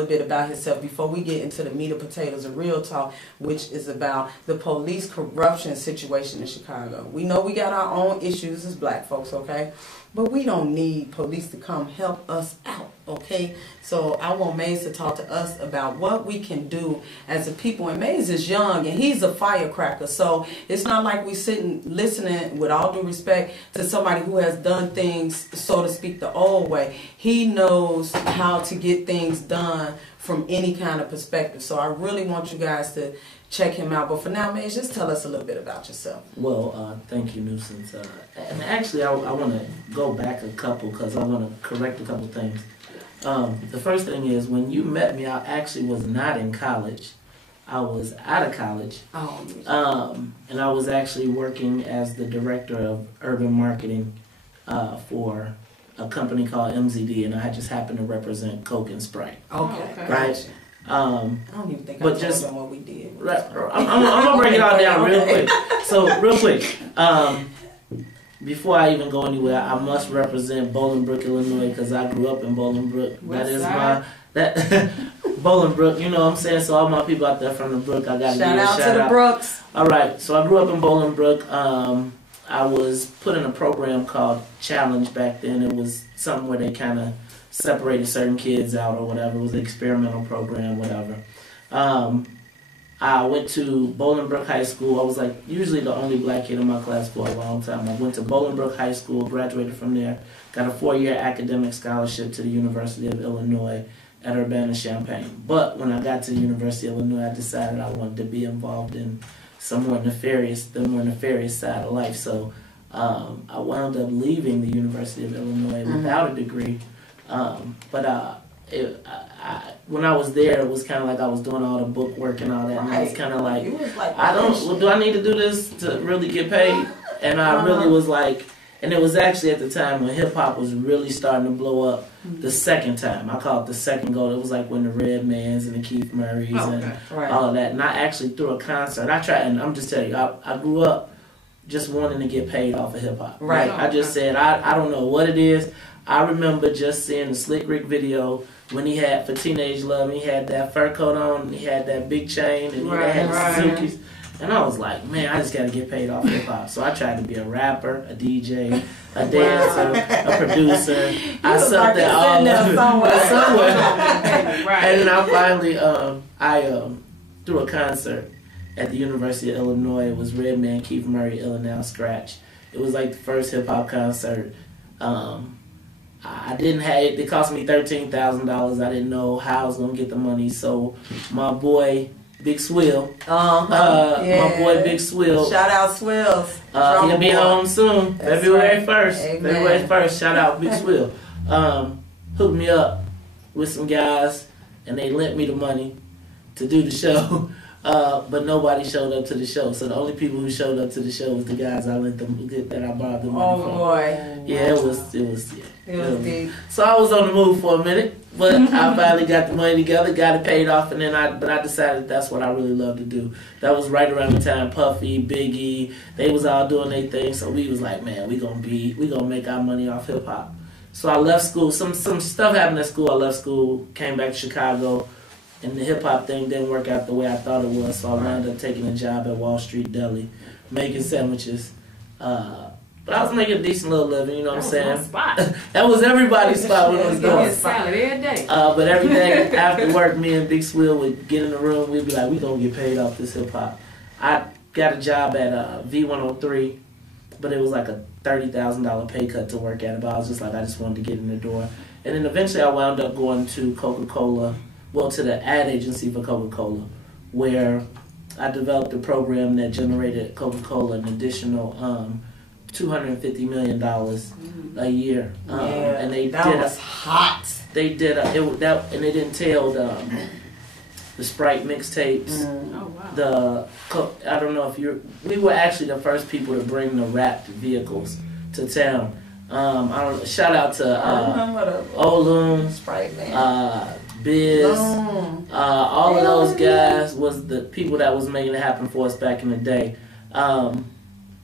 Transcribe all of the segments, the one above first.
little bit about himself before we get into the meat and potatoes of real talk, which is about the police corruption situation in Chicago. We know we got our own issues as black folks, okay? But we don't need police to come help us out, okay? So I want Maze to talk to us about what we can do as a people. And Maze is young, and he's a firecracker. So it's not like we sitting listening, with all due respect, to somebody who has done things, so to speak, the old way. He knows how to get things done from any kind of perspective. So I really want you guys to check him out. But for now, Maze, just tell us a little bit about yourself. Well, thank you, Nuisance. And actually, I want to go back a couple because I want to correct a couple things. The first thing is, when you met me, I actually was not in college. I was out of college. And I was actually working as the director of urban marketing for a company called MZD, and I just happened to represent Coke and Sprite. Okay. Right? I don't even think I told them what we did. Right, I'm going to break it all down real quick. So, real quick, before I even go anywhere, I must represent Bolingbrook, Illinois, because I grew up in Bolingbrook. Bolingbrook, you know what I'm saying? So all my people out there from the Brook, I got to give a shout out. To the Brooks. All right, so I grew up in Bolingbrook. I was put in a program called Challenge back then. It was something where they kind of separated certain kids out or whatever. It was an experimental program, whatever. I went to Bolingbrook High School. I was like usually the only black kid in my class for a long time. I went to Bolingbrook High School, graduated from there, got a 4-year academic scholarship to the University of Illinois at Urbana-Champaign. But when I got to the University of Illinois, I decided I wanted to be involved in some more nefarious side of life. So I wound up leaving the University of Illinois without a degree. When I was there, it was kind of like I was doing all the book work and all that, and I was kind of like, do I need to do this to really get paid? And I really was like, and it was actually at the time when hip-hop was really starting to blow up the second time. I call it the second goal. It was like when the Redmans and the Keith Murrays and all of that. And I actually threw a concert. I tried, and I'm just telling you, I grew up just wanting to get paid off of hip-hop. Right. Like, I just said, I don't know what it is. I remember just seeing the Slick Rick video when he had, for Teenage Love, and he had that fur coat on, and he had that big chain, and he had the Suzukis. And I was like, man, I just got to get paid off hip-hop. So I tried to be a rapper, a DJ, a dancer, a producer. I sucked at all somewhere. And then I finally, threw a concert at the University of Illinois. It was Redman, Keith Murray, Illinois Scratch. It was like the first hip-hop concert. I didn't have it. It cost me $13,000. I didn't know how I was going to get the money. So my boy... Big Swill. My boy Big Swill. Shout out Swills. He'll be home soon. That's February 1st. Amen. February 1st. Shout out Big Swill. Hooked me up with some guys, and they lent me the money to do the show. But nobody showed up to the show. So the only people who showed up to the show was the guys I lent them, that I borrowed the money from. Oh boy. Yeah, it was deep. So I was on the move for a minute, but I finally got the money together, got it paid off, and then I decided that's what I really love to do. That was right around the time Puffy, Biggie, they was all doing their thing. So we was like, man, we gonna make our money off hip hop. So I left school. Some stuff happened at school. I left school, came back to Chicago, and the hip hop thing didn't work out the way I thought it was. So I wound up taking a job at Wall Street Deli, making sandwiches. But I was making a decent little living, you know what I'm saying? That was everybody's spot when I was doing salad every day. But every day after work, me and Big Swill would get in the room. We'd be like, we gonna get paid off this hip hop. I got a job at V103, but it was like a $30,000 pay cut to work at it. But I was just like, I just wanted to get in the door. And then eventually I wound up going to Coca-Cola, to the ad agency for Coca-Cola, where I developed a program that generated Coca-Cola an additional $250 million a year, and that was hot. They did and it entailed the Sprite mixtapes. I don't know if we were actually the first people to bring the wrapped vehicles to town. Shout out to Olum, Sprite man, Biz, all of those guys was the people that was making it happen for us back in the day.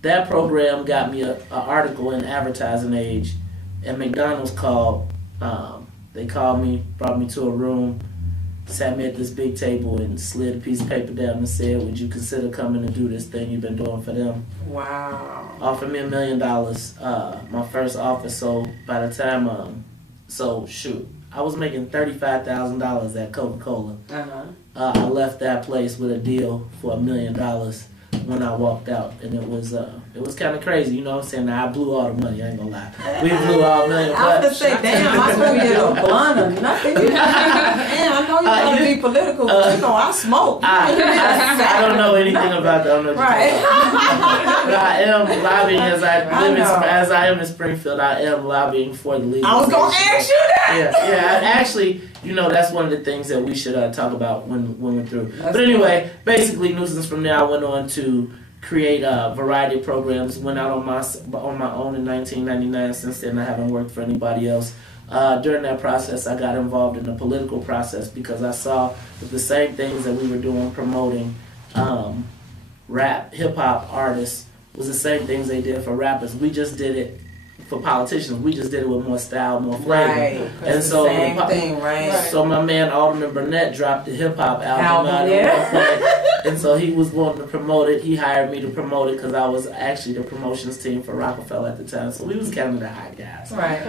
That program got me an article in Advertising Age, and McDonald's called. They called me, brought me to a room, sat me at this big table and slid a piece of paper down and said, "Would you consider coming to do this thing you've been doing for them?" Wow. Offered me $1 million, my first offer. So by the time, I was making $35,000 at Coca-Cola. I left that place with a deal for $1 million when I walked out, and it was kind of crazy, you know what I'm saying? Now, I blew all the money, I ain't gonna lie. We blew all $1 million. I was gonna say, damn, I supposed to get a blunt or nothing. Damn, I know you want to be political, but you know, I smoke. I don't know anything about that. I don't know what you're talking about. But I am lobbying as I am in Springfield. I am lobbying for the legal. I was gonna ask you that. Yeah. Actually, you know, that's one of the things that we should talk about when we're through. But anyway, basically, Nuisance. From there, I went on to create a variety of programs. Went out on my own in 1999. Since then, I haven't worked for anybody else. During that process, I got involved in the political process because I saw that the same things that we were doing promoting rap, hip-hop artists was the same things they did for rappers. We just did it for politicians. We just did it with more style, more flavor. Right. And so, same thing, right? So my man Alderman Burnett dropped the hip-hop album out of one. And so he was wanting to promote it. He hired me to promote it because I was actually the promotions team for Rockefeller at the time. So we was kind of the hot guys. Right.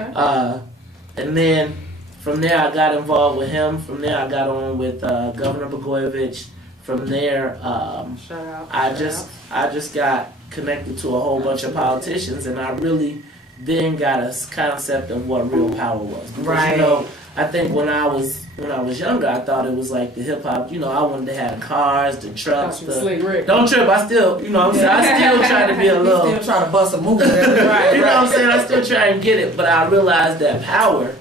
And then from there, I got involved with him. From there, I got on with Governor Blagojevich. From there, I just got connected to a whole bunch of politicians, and I really then got a concept of what real power was. Because, you know, I think when I was younger, I thought it was like the hip hop. You know, I wanted to have the cars, the trucks. Don't trip. I still, you know, I still try to be a little. Still trying to bust a move. You know what I'm saying? I still try and get it, but I realized that power,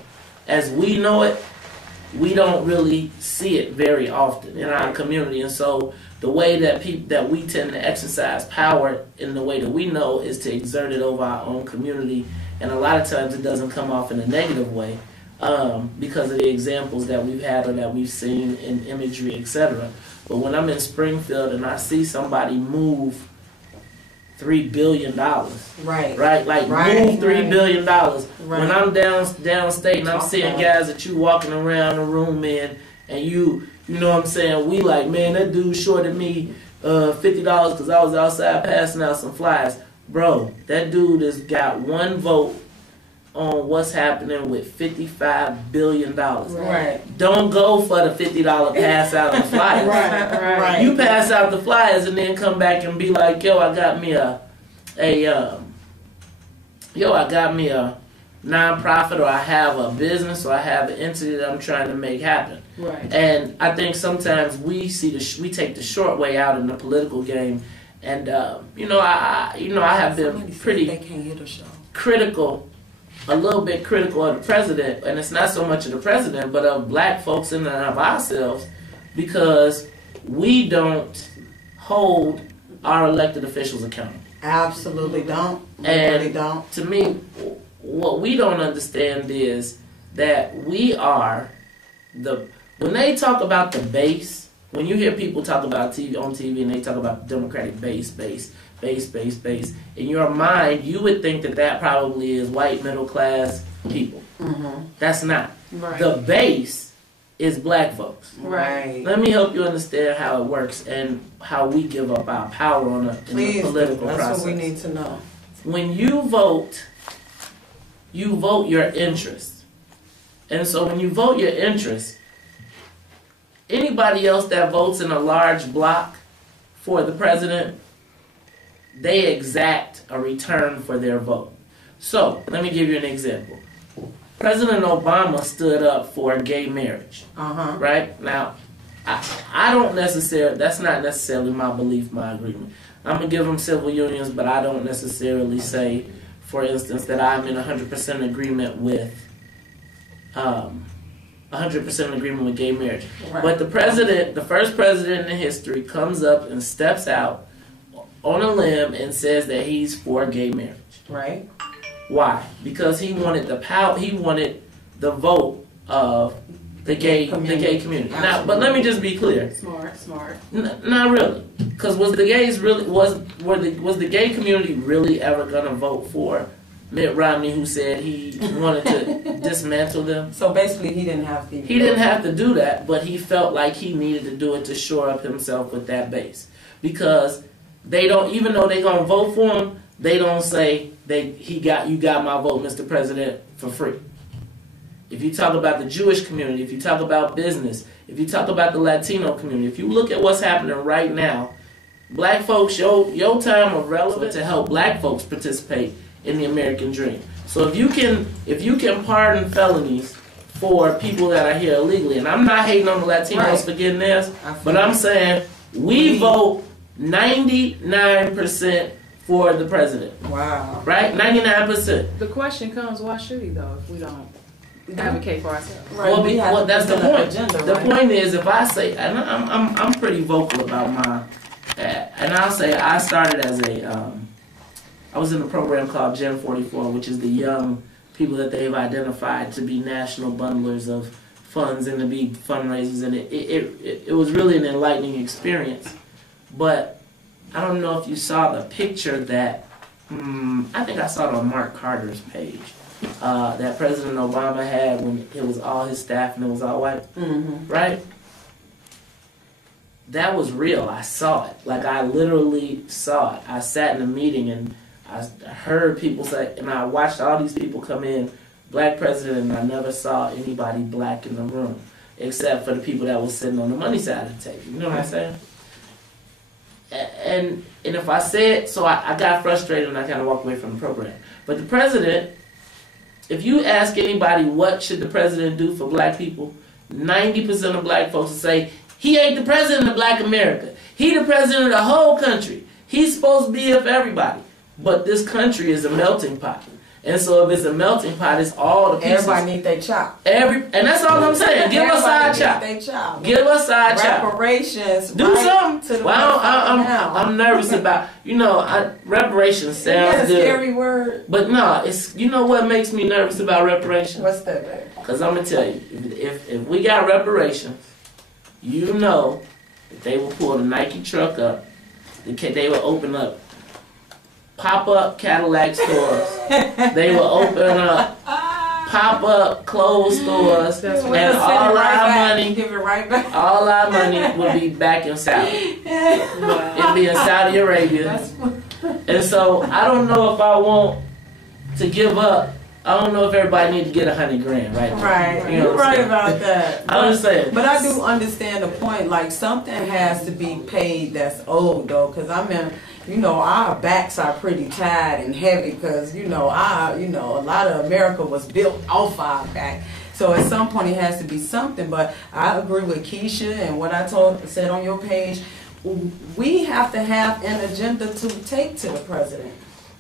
as we know it, we don't really see it very often in our community. And so the way that we tend to exercise power in the way that we know is to exert it over our own community. And a lot of times it doesn't come off in a negative way because of the examples that we've had or that we've seen in imagery, etc. But when I'm in Springfield and I see somebody move $3 billion. Right. Like move $3 billion. When I'm downstate and I'm seeing guys that you walking around the room, man, and you know what I'm saying, we like, man, that dude shorted me $50 because I was outside passing out some flyers. Bro, that dude has got one vote on what's happening with $55 billion. Right. Don't go for the $50 pass out of flyers. Right. You pass out the flyers and then come back and be like, yo, I got me a nonprofit, or I have a business, or I have an entity that I'm trying to make happen. Right. And I think sometimes we take the short way out in the political game. And I have been pretty critical. A little bit critical of the president, and it's not so much of the president, but of black folks and of ourselves, because we don't hold our elected officials accountable. Absolutely don't. Really don't. To me, what we don't understand is that we are when they talk about the base, when you hear people talk about on TV and they talk about the Democratic base, in your mind, you would think that probably is white middle class people. Mm-hmm. That's not. Right. The base is black folks. Right. Let me help you understand how it works and how we give up our power in the political process. That's what we need to know. When you vote your interest. And so when you vote your interest, anybody else that votes in a large block for the president, they exact a return for their vote. So, let me give you an example. President Obama stood up for gay marriage. Right? Now, I don't necessarily, that's not necessarily my belief, my agreement. I'm going to give them civil unions, but I don't necessarily say, for instance, that I'm in 100% agreement with 100% agreement with gay marriage. Right. But the first president in history, comes up and steps out on a limb and says that he's for gay marriage. Right. Why? Because he wanted the vote of the gay community. Now, but let me just be clear. Smart. Not really, because was the gay community really ever gonna vote for Mitt Romney, who said he wanted to dismantle them. So basically, he didn't have to. He didn't have to do that, but he felt like he needed to do it to shore up himself with that base. Because they don't, even though they're gonna vote for him, they don't say you got my vote, Mr. President, for free. If you talk about the Jewish community, if you talk about business, if you talk about the Latino community, if you look at what's happening right now, black folks, your time of relevance to help black folks participate in the American dream. So if you can pardon felonies for people that are here illegally, and I'm not hating on the Latinos for getting theirs, but I'm saying we vote 99% for the president. Wow. Right? 99%. The question comes, why should he though if we don't advocate for ourselves? Right. Well, that's the point. Agenda, the right? point is, if I say, and I'm pretty vocal about my, and I'll say I started as I was in a program called Gen 44, which is the young people that they've identified to be national bundlers of funds and to be fundraisers, and it was really an enlightening experience. But I don't know if you saw the picture that, I think I saw it on Mark Carter's page, that President Obama had when it was all his staff and it was all white, right? That was real. I saw it. Like, I literally saw it. I sat in a meeting and I heard people say, and I watched all these people come in, black president, and I never saw anybody black in the room, except for the people that was sitting on the money side of the table. You know what I'm saying? And if I said, so I got frustrated and I kind of walked away from the program. But the president, if you ask anybody what should the president do for black people, 90% of black folks will say, he ain't the president of black America. He the president of the whole country. He's supposed to be here for everybody. But this country is a melting pot. And so if it's a melting pot, it's all the pieces. Everybody need their chop. And that's all I'm saying. Give us our chop. Give us our chop. Reparations. Do right something. Well, I'm nervous about, reparations sounds good. A scary word. But no, it's, you know what makes me nervous about reparations? What's that, baby? Because I'm going to tell you, if we got reparations, you know that they will pull the Nike truck up, they will open up pop-up Cadillac stores. They will open up pop-up clothes stores, and all our money, give it right back. All our money will be back in Saudi. It'll be in Saudi Arabia. And so I don't know if I want to give up. I don't know if everybody needs to get $100 grand right now. Right, you know you're right about that. I'm just saying. But I do understand the point. Like, something has to be paid that's owed, though, because our backs are pretty tired and heavy because, a lot of America was built off our back. So at some point it has to be something. But I agree with Keisha and what I said on your page. We have to have an agenda to take to the president.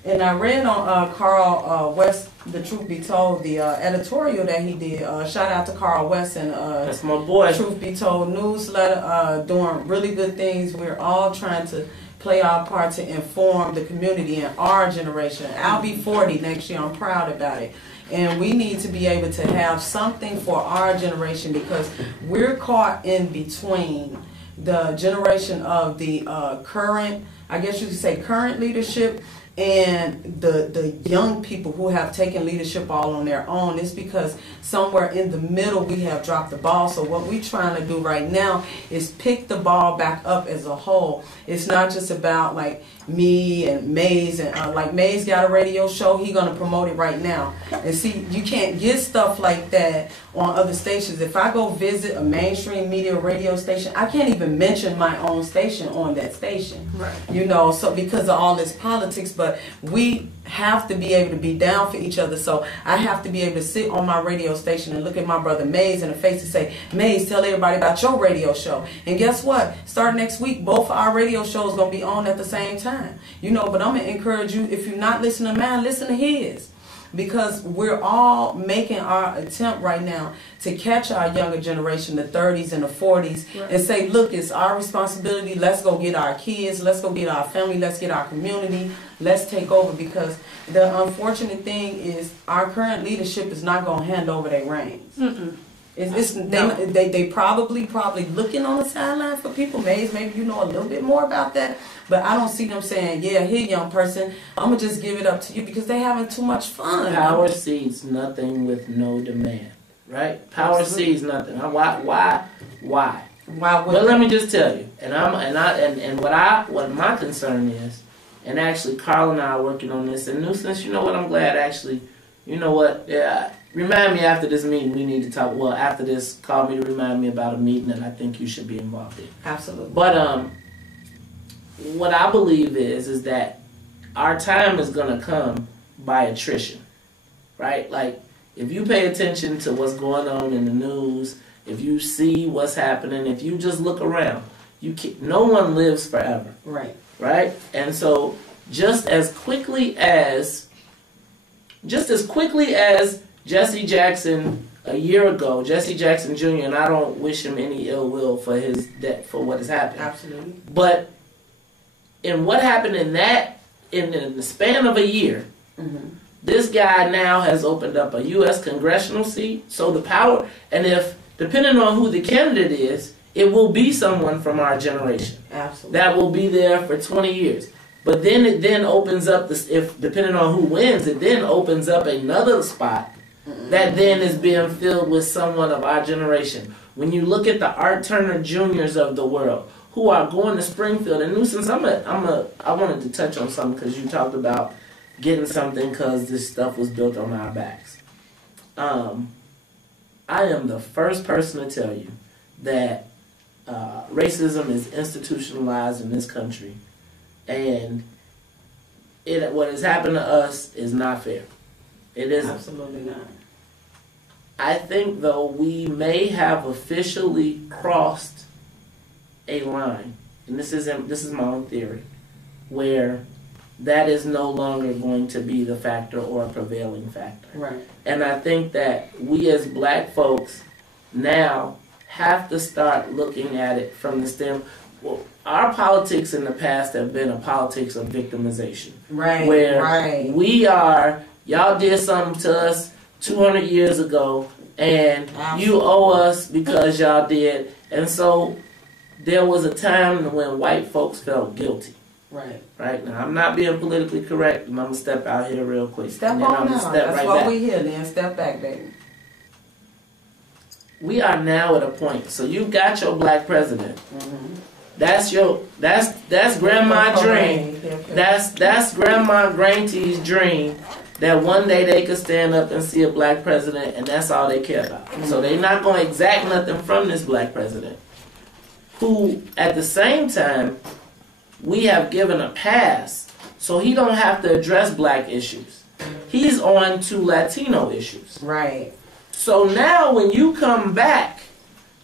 And I read on Carl West, The Truth Be Told, the editorial that he did. Shout out to Carl West and that's my boy. Truth Be Told newsletter, doing really good things. We're all trying to play our part to inform the community and our generation. I'll be 40 next year. I'm proud about it. And we need to be able to have something for our generation because we're caught in between the generation of the current, I guess you could say current leadership, and the young people who have taken leadership all on their own. It's because somewhere in the middle we have dropped the ball. So what we're trying to do right now is pick the ball back up as a whole. It's not just about like me and Maze, and like Maze got a radio show, he gonna promote it right now. And see, you can't get stuff like that on other stations. If I go visit a mainstream media radio station, I can't even mention my own station on that station. Right. So because of all this politics, but we have to be able to be down for each other. So I have to be able to sit on my radio station and look at my brother Maze in the face and say, Maze, tell everybody about your radio show. And guess what? Starting next week, both our radio shows going to be on at the same time. But I'm going to encourage you, if you're not listening to mine, listen to his. Because we're all making our attempt right now to catch our younger generation, the 30s and the 40s, right, and say, look, it's our responsibility. Let's go get our kids. Let's go get our family. Let's get our community. Let's take over. Because the unfortunate thing is our current leadership is not going to hand over their reins. They probably looking on the sideline for people. Maybe you know a little bit more about that. But I don't see them saying, yeah, here, young person, I'm going to just give it up to you because they having too much fun. Power sees nothing with no demand, right? Power sees nothing. Why? But let me just tell you, what my concern is, and actually Carl and I are working on this, and Nuisance, you know what, I'm glad actually, you know what, remind me after this meeting we need to talk, well, after this, call me to remind me about a meeting that I think you should be involved in. Absolutely. But, what I believe is that our time is going to come by attrition, right? Like, if you pay attention to what's going on in the news, if you see what's happening, if you just look around, no one lives forever. Right. Right? And so, just as quickly as Jesse Jackson a year ago, Jesse Jackson Jr., and I don't wish him any ill will for for what has happened. Absolutely. But in what happened in the span of a year, this guy now has opened up a U.S. congressional seat. So the power, and if, depending on who the candidate is, it will be someone from our generation. Absolutely. That will be there for 20 years. But then it opens up, depending on who wins, it then opens up another spot that then is being filled with someone of our generation. When you look at the Art Turner Juniors of the world, who are going to Springfield, and Nuisance, I wanted to touch on something because you talked about getting something because this stuff was built on our backs. I am the first person to tell you that racism is institutionalized in this country, and what has happened to us is not fair. It isn't. Absolutely not. I think, though, we may have officially crossed a line, and this is my own theory, where that is no longer going to be the factor or a prevailing factor. Right. And I think that we as black folks now have to start looking at it from the standpoint. Well, our politics in the past have been a politics of victimization. Right. Where y'all did something to us 200 years ago, and you owe us because y'all did. And so there was a time when white folks felt guilty. Right. Right? Now, I'm not being politically correct, and I'm going to step out here real quick. Step and then on I'm now. Step That's right why back. we're here then. Step back, baby. We are now at a point. So you've got your black president. That's grandma's dream. That's grandma Grantie's dream, that one day they could stand up and see a black president, and that's all they care about. So they're not going to exact nothing from this black president, who at the same time we have given a pass so he don't have to address black issues. He's on to Latino issues. Right. So now when you come back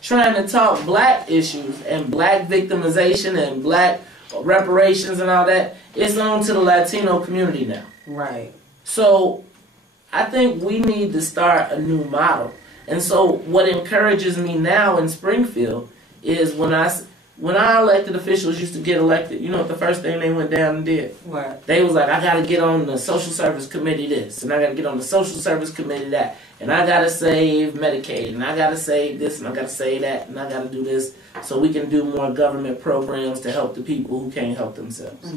trying to talk black issues and black victimization and black reparations and all that, it's on to the Latino community now. Right. So I think we need to start a new model. And so what encourages me now in Springfield is when our elected officials used to get elected, you know what the first thing they went down and did? What? They was like, I got to get on the social service committee this, and I got to get on the social service committee that, and I got to save Medicaid, and I got to save this, and I got to save that, and I got to do this so we can do more government programs to help the people who can't help themselves.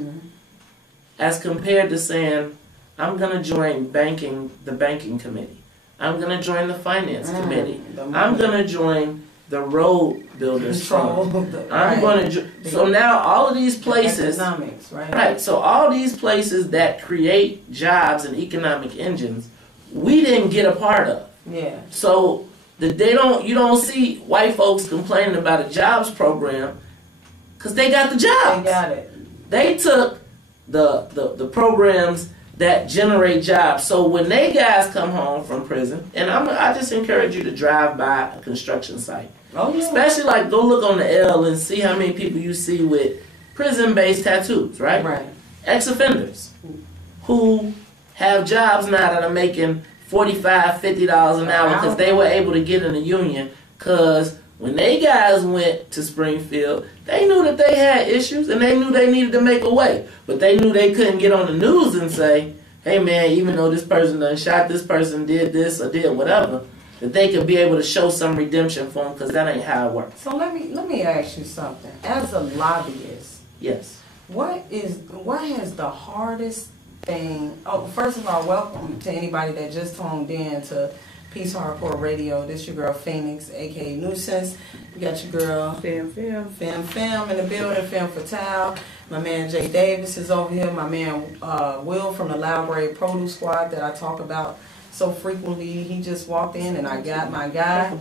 As compared to saying, I'm going to join the banking committee. I'm going to join the finance committee. I'm going to join the road builders fund. I'm going to. So now all of these places, economics, right? Right. So all these places that create jobs and economic engines, we didn't get a part of. Yeah. So you don't see white folks complaining about a jobs program because they got the jobs. They got it. They took the programs that generate jobs. So when they guys come home from prison, and I just encourage you to drive by a construction site. Oh, yeah. Especially like go look on the L and see how many people you see with prison-based tattoos, right? Right. Ex-offenders who have jobs now that are making $45, $50 an hour because they were able to get in the union. Because when they guys went to Springfield, they knew that they had issues and they knew they needed to make a way. But they knew they couldn't get on the news and say, hey man, even though this person done shot this person, did this or did whatever, that they could be able to show some redemption for them, because that ain't how it works. So let me ask you something. As a lobbyist, Yes. what has the hardest thing? Oh, first of all, welcome to anybody that just tuned in to Peace Hardcore Radio. This your girl Phoenix, aka Nuisance. You got your girl Fam. in the building, Fam Fatale. My man Jay Davis is over here. My man Will from the Library Produce Squad that I talk about so frequently. He just walked in, and I got my guy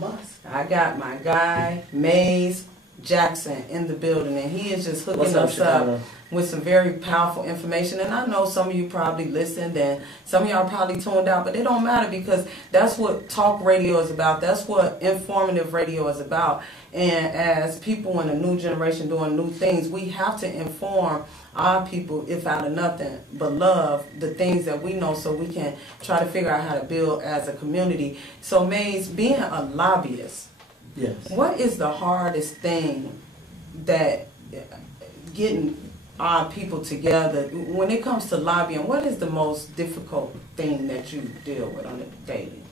Maze Jackson in the building, and he is just hooking us up with some very powerful information. And I know some of you probably listened, and some of y'all probably tuned out, but it don't matter, because that's what talk radio is about. That's what informative radio is about. And as people in a new generation doing new things, we have to inform our people, if out of nothing but love, the things that we know, so we can try to figure out how to build as a community. So Maze, being a lobbyist, Yes. what is the hardest thing that getting our people together, when it comes to lobbying, what is the most difficult thing that you deal with on a daily?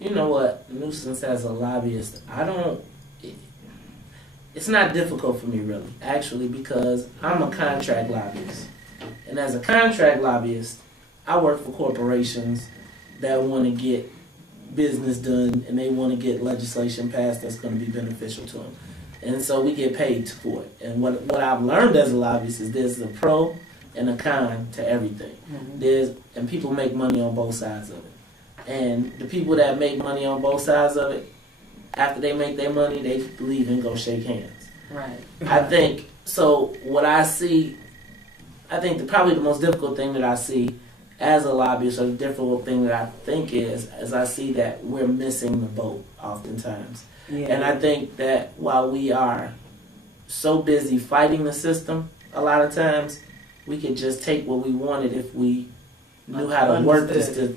You know what, Nuisance, as a lobbyist, it's not difficult for me really, actually, because I'm a contract lobbyist. And as a contract lobbyist, I work for corporations that want to get business done, and they want to get legislation passed that's going to be beneficial to them. And so we get paid for it. And what I've learned as a lobbyist is there's a pro and a con to everything. Mm-hmm. And people make money on both sides of it. And the people that make money on both sides of it, after they make their money, they leave and go shake hands. Right. I think, so what I see, I think probably the most difficult thing that I see as a lobbyist, or the difficult thing that I think is I see that we're missing the boat oftentimes. Yeah. And I think that while we are so busy fighting the system, a lot of times we could just take what we wanted if we knew how to work the system.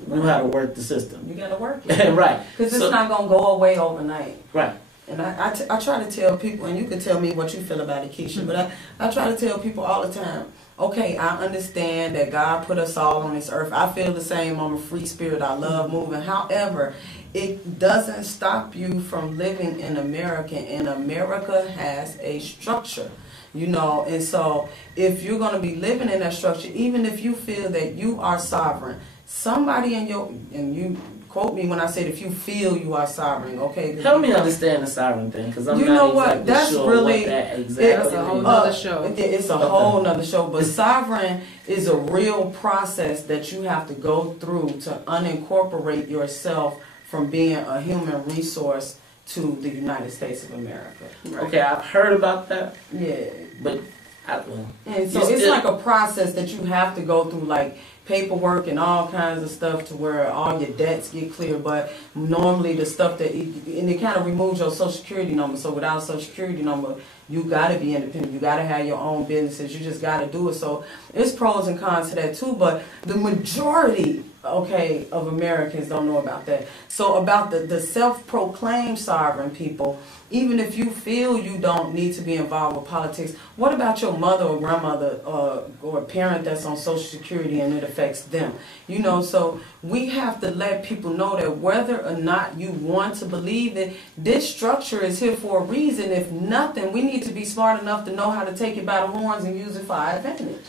You gotta work it. Right. Because it's not gonna go away overnight. Right. And I try to tell people, and you can tell me what you feel about it, Keisha, but I try to tell people all the time, okay, I understand that God put us all on this earth. I feel the same. I'm a free spirit. I love moving. However, it doesn't stop you from living in America, and America has a structure, you know. And so if you're going to be living in that structure, even if you feel that you are sovereign, somebody in your, and you quote me when I said if you feel you are sovereign, okay? Help me understand the sovereign thing, because I'm you not know what? exactly That's sure really, what that exactly It's a whole means. nother show. It's a whole nother show. But sovereign is a real process that you have to go through to unincorporate yourself from being a human resource to the United States of America. Right. Okay, I've heard about that, Yeah. but And so it's like a process that you have to go through, like paperwork and all kinds of stuff, to where all your debts get clear. But normally the stuff and it kind of removes your social security number. So without a social security number, you got to be independent. You got to have your own businesses. You just got to do it. So it's pros and cons to that too. But the majority, okay, of Americans don't know about that. So about the self-proclaimed sovereign people, even if you feel you don't need to be involved with politics, what about your mother or grandmother or parent that's on Social Security and it affects them? You know, so we have to let people know that whether or not you want to believe it, this structure is here for a reason. If nothing, we need to be smart enough to know how to take it by the horns and use it for our advantage.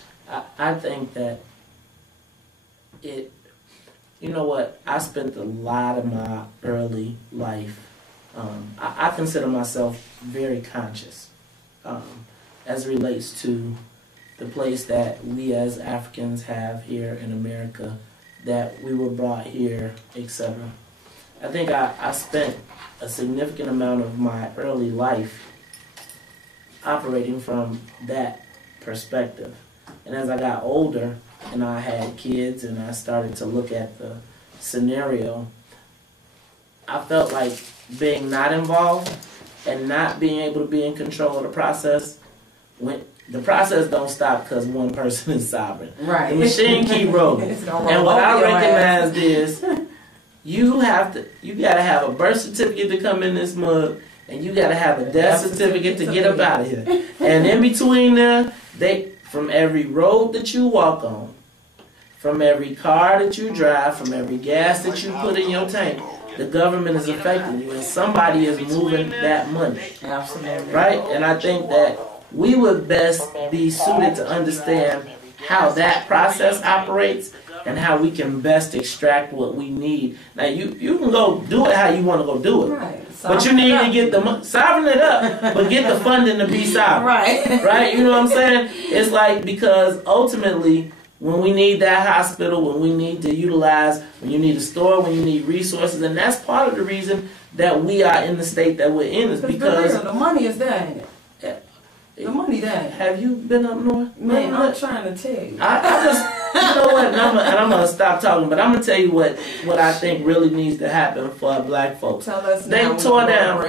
I think that you know what, I spent a lot of my early life, I consider myself very conscious as it relates to the place that we as Africans have here in America, that we were brought here, etc. I think I spent a significant amount of my early life operating from that perspective. And as I got older and I had kids and I started to look at the scenario, I felt like being not involved and not being able to be in control of the process, when the process don't stop because one person is sovereign. Right. The machine keep rolling. And what I recognized is you gotta have a birth certificate to come in this mug, and you gotta have a death certificate to get up out of here. And in between there, from every road that you walk on, from every car that you drive, from every gas that you put in your tank, the government is affecting you, and somebody is moving that money. Absolutely. Right? And I think that we would best be suited to understand how that process operates and how we can best extract what we need. Now, you can go do it how you want to go do it. Right. But you need to get the sovereign it up, but get the funding to be sovereign. Right. Right? You know what I'm saying? It's like, because ultimately, when we need that hospital, when we need to utilize, when you need a store, when you need resources, and that's part of the reason that we are in the state that we're in, is because the money is there, ain't it? The money there. Have you been up north? Man, I'm trying to tell you. I just, you know what, and I'm going to stop talking, but I'm going to tell you what I think really needs to happen for our black folks. Tell us They now. tore down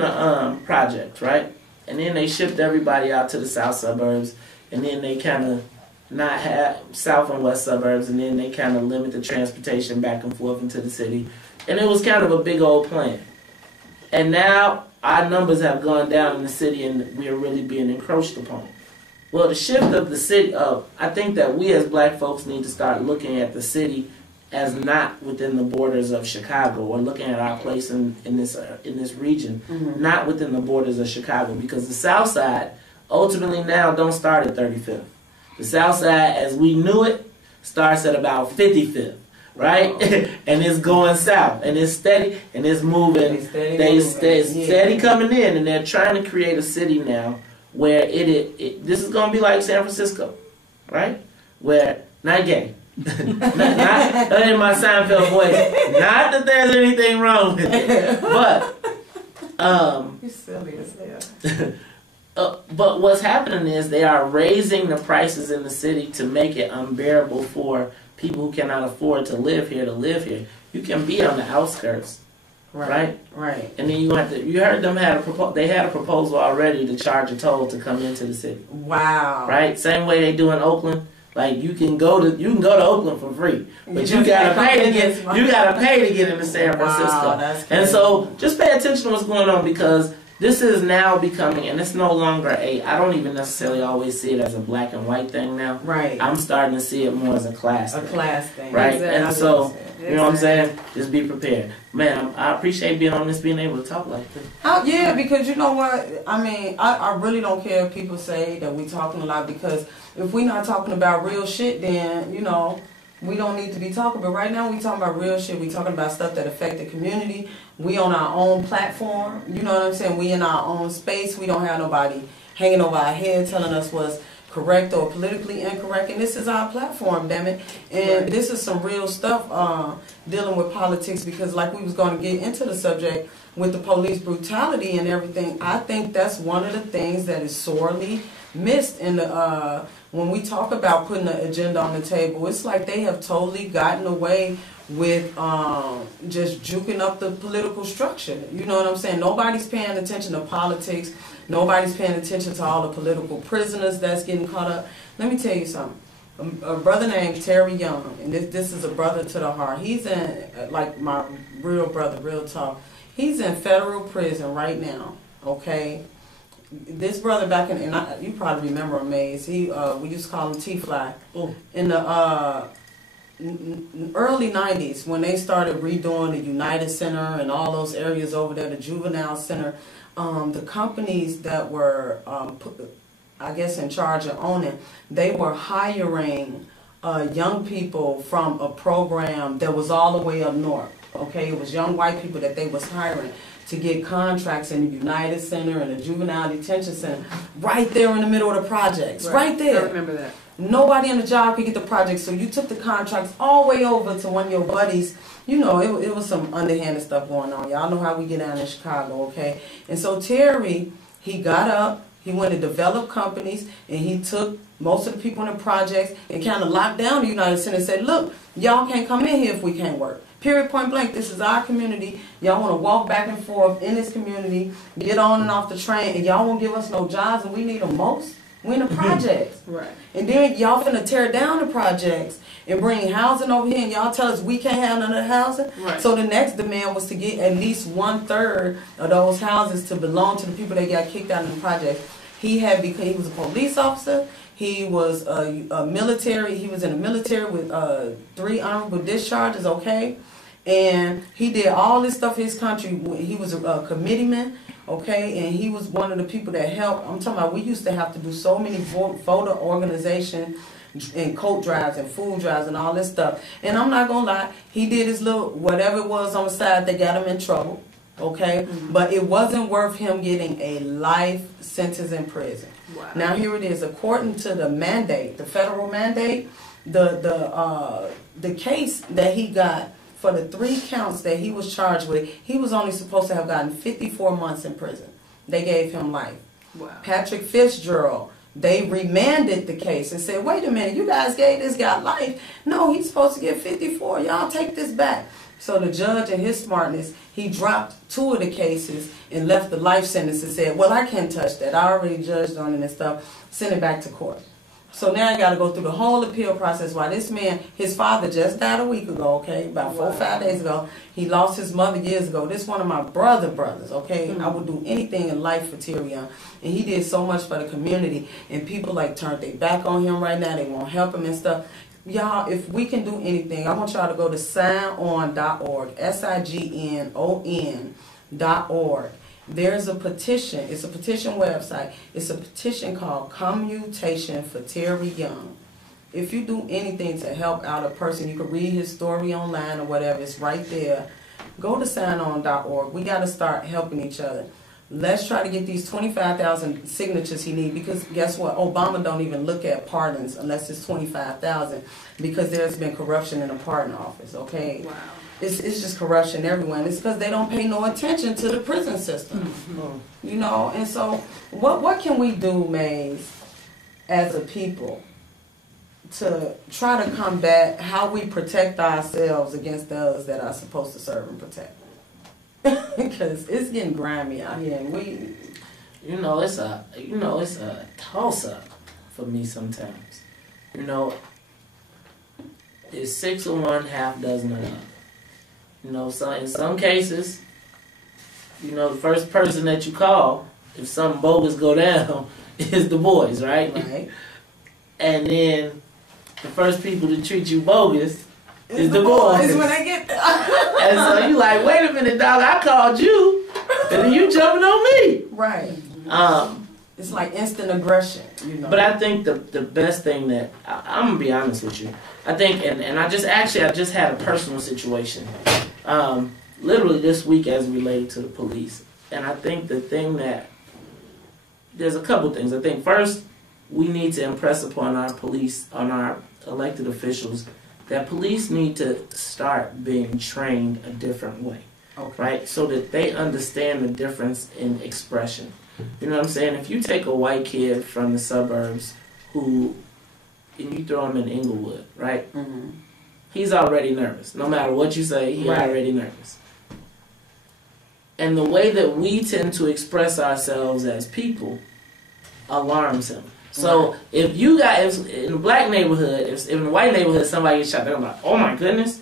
the project, right? And then they shipped everybody out to the south suburbs, and then they kind of not have south and west suburbs, and then they kind of limit the transportation back and forth into the city. And it was kind of a big old plan. And now our numbers have gone down in the city, and we are really being encroached upon. Well, the shift of the city, I think that we as black folks need to start looking at the city as not within the borders of Chicago, or looking at our place in this region, not within the borders of Chicago, because the South Side ultimately now don't start at 35th. The South Side, as we knew it, starts at about 55th. Right? And it's going south, and it's steady, and it's moving. Steady coming in, and they're trying to create a city now where this is going to be like San Francisco, right? Where, not gay, not in my Seinfeld voice, not that there's anything wrong with it, but You're silly as hell. but what's happening is they are raising the prices in the city to make it unbearable for people who cannot afford to live here. You can be on the outskirts, right? Right. And then you heard them they had a proposal already to charge a toll to come into the city. Wow. Right? Same way they do in Oakland. Like you can go to Oakland for free, but you gotta pay to get into San Francisco. Wow, that's crazy. And so just pay attention to what's going on, because this is now becoming, and it's no longer I don't even necessarily always see it as a black and white thing now. Right. I'm starting to see it more as a class thing. Right? Exactly. And so, you know what I'm saying? Just be prepared. Man, I appreciate being on this, being able to talk like this. Yeah, because you know what? I mean, I really don't care if people say that we talking a lot, because if we're not talking about real shit, then, you know, we don't need to be talking. But right now we talking about real shit. We talking about stuff that affect the community. We on our own platform. You know what I'm saying? We in our own space. We don't have nobody hanging over our head telling us what's correct or politically incorrect. And this is our platform, damn it. And this is some real stuff dealing with politics, because like we was going to get into the subject with the police brutality and everything, I think that's one of the things that is sorely missed in the when we talk about putting an agenda on the table. It's like they have totally gotten away with just juking up the political structure. You know what I'm saying? Nobody's paying attention to politics. Nobody's paying attention to all the political prisoners that's getting caught up. Let me tell you something. A brother named Terry Young, and this is a brother to the heart. He's in, like my real brother, real talk. He's in federal prison right now, okay? This brother back in, you probably remember him, Maze. We used to call him T-Fly. In the early 90s, when they started redoing the United Center and all those areas over there, the juvenile center, the companies that were, I guess, in charge of owning, they were hiring young people from a program that was all the way up north. Okay, it was young white people that they was hiring to get contracts in the United Center and the Juvenile Detention Center, right there in the middle of the projects, right there. I remember that. Nobody in the job could get the project, so you took the contracts all the way over to one of your buddies. You know, it was some underhanded stuff going on. Y'all know how we get down in Chicago, okay? And so Terry, he got up, he went to develop companies, and he took most of the people in the projects and kind of locked down the United Center and said, look, y'all can't come in here if we can't work. Period, point blank. This is our community. Y'all want to walk back and forth in this community, get on and off the train, and y'all won't give us no jobs, and we need them most. We in the projects. Right. And then y'all finna tear down the projects and bring housing over here, and y'all tell us we can't have none of the housing. Right. So the next demand was to get at least 1/3 of those houses to belong to the people that got kicked out of the project. He was a police officer. He was a military. He was in the military with 3 honorable discharges. Okay. And he did all this stuff for his country. He was a committeeman, okay, and he was one of the people that helped. I'm talking about, we used to have to do so many voter organization and coat drives and food drives and all this stuff. And I'm not gonna lie, he did his little whatever it was on the side that got him in trouble, okay? But it wasn't worth him getting a life sentence in prison. Wow. Now here it is, according to the mandate, the federal mandate, the case that he got for the 3 counts that he was charged with, he was only supposed to have gotten 54 months in prison. They gave him life. Wow. Patrick Fitzgerald, they remanded the case and said, wait a minute, you guys gave this guy life. No, he's supposed to get 54. Y'all take this back. So the judge, in his smartness, he dropped 2 of the cases and left the life sentence and said, well, I can't touch that. I already judged on it and stuff. Send it back to court. So now I got to go through the whole appeal process while this man, his father just died a week ago, okay, about 4 or 5 days ago. He lost his mother years ago. This is one of my brothers, okay. I would do anything in life for Tyrion. And he did so much for the community. And people like turned their back on him right now. They won't help him and stuff. Y'all, if we can do anything, I want y'all to go to signon.org, signon.org. There's a petition. It's a petition website. It's a petition called Commutation for Terry Young. If you do anything to help out a person, you can read his story online or whatever. It's right there. Go to signon.org. We got to start helping each other. Let's try to get these 25,000 signatures he needs, because guess what? Obama don't even look at pardons unless it's 25,000, because there's been corruption in the pardon office, okay? Wow. It's just corruption everywhere, and it's because they don't pay no attention to the prison system. You know, and so what can we do, Maze, as a people to try to combat how we protect ourselves against those that are supposed to serve and protect? Because it's getting grimy out here, and we, it's a toss up for me sometimes. It's 6 of one, half dozen of the other. So in some cases, the first person that you call if something bogus go down is the boys, right? right. And then the first people to treat you bogus is the boys. When they get there. And so you like, wait a minute, dog, I called you, and then you jumping on me. Right. It's like instant aggression, But I think the best thing that, I'm going to be honest with you, I think, and I just had a personal situation, literally this week as related to the police. And I think there's a couple things. I think first, we need to impress upon our police, on our elected officials, that police need to start being trained a different way, right? So that they understand the difference in expression. You know what I'm saying? If you take a white kid from the suburbs and you throw him in Inglewood, right? Mm-hmm. He's already nervous. No matter what you say, he's already nervous. And the way that we tend to express ourselves as people alarms him. So if you guys, in a black neighborhood, if in a white neighborhood somebody gets shot, they're like, oh my goodness,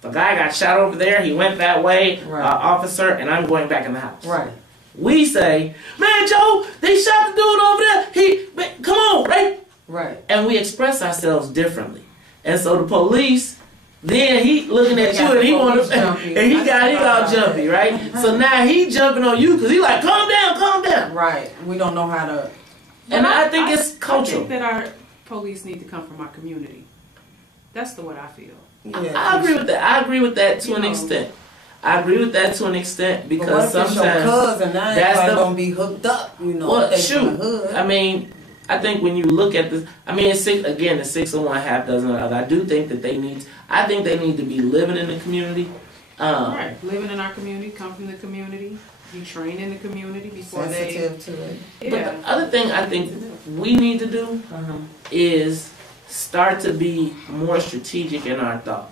the guy got shot over there, he went that way, officer, and I'm going back in the house. Right. We say, man, Joe, they shot the dude over there, come on, right? Right. And we express ourselves differently. And so the police, then he looking at you and he want to, and he got jumpy, right? So now he jumping on you because he like, calm down, calm down. Right. We don't know how to. And I think it's cultural. I think that our police need to come from our community. That's the way I feel. Yeah, I agree with that. I agree with that to an extent. I agree with that to an extent because sometimes that's gonna be hooked up. Well, shoot. I mean, I think when you look at this, I mean, it's 6 of one, half dozen of the other. I do think that they need to be living in the community. Right, living in our community, come from the community. Be trained in the community before sensitive to it. Yeah. But the other thing I think we need to do is start to be more strategic in our thought,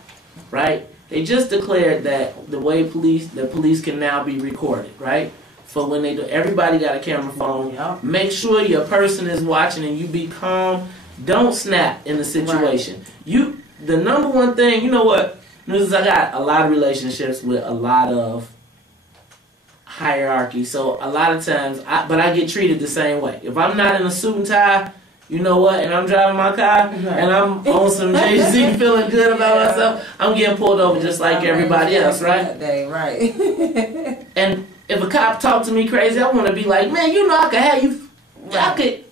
right? They just declared that the police can now be recorded, right? For when they do, everybody got a camera phone. Yep. Make sure your person is watching and you be calm. Don't snap in the situation. Right. The number one thing, you know what? I got a lot of relationships with a lot of hierarchy, so a lot of times, I get treated the same way. If I'm not in a suit and tie, you know what, and I'm driving my car, and I'm on some Jay-Z feeling good about myself, I'm getting pulled over just like everybody else, right? That day, right. And if a cop talk to me crazy, I want to be like, man, you know I could have you, I could,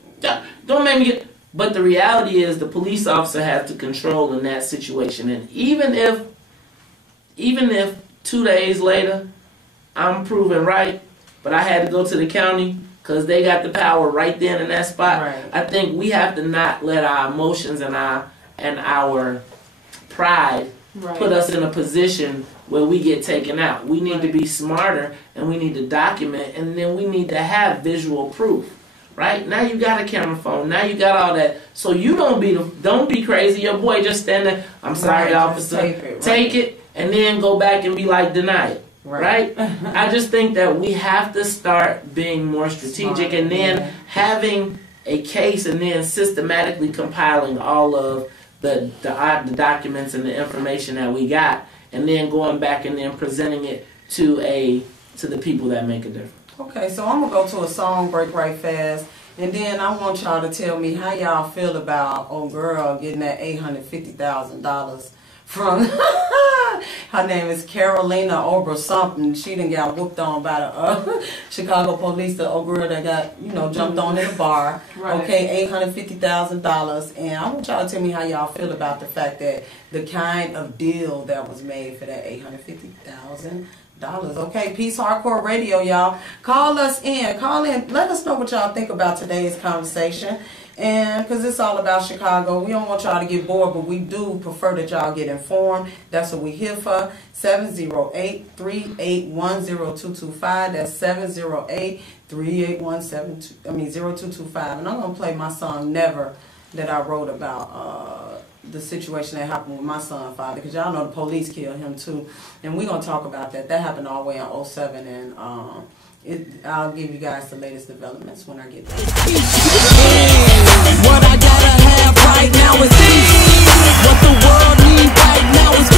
don't make me get... But the reality is the police officer has to control in that situation. And even if 2 days later I'm proven right, but I had to go to the county because they got the power right then in that spot, Right. I think we have to not let our emotions and our pride put us in a position where we get taken out. We need to be smarter, and we need to document, and then we need to have visual proof. Right? Now you got a camera phone. Now you got all that. So you don't be crazy. Your boy just stand there. I'm sorry, officer. Take it, and then go back and be like, deny it. Right? I just think that we have to start being more strategic, and then having a case, and then systematically compiling all of the documents and the information that we got, and then going back and then presenting it to the people that make a difference. Okay, so I'm going to go to a song break right fast, and then I want y'all to tell me how y'all feel about old girl getting that $850,000 from, her name is Carolina Ober something. She done got whooped on by the Chicago police, the old girl that got, jumped on in the bar. Right. Okay, $850,000, and I want y'all to tell me how y'all feel about the fact that the kind of deal that was made for that $850,000. Okay, Peace Hardcore Radio, y'all. Call in. Let us know what y'all think about today's conversation. And because it's all about Chicago, we don't want y'all to get bored, but we do prefer that y'all get informed. That's what we're here for. 708-381-0225. That's 708-381-0225. And I'm going to play my song Never that I wrote about the situation that happened with my son, Father, because y'all know the police killed him too, and we're going to talk about that. That happened all the way in 2007, and I'll give you guys the latest developments when I get there. What I gotta have right now is peace. What the world needs right now is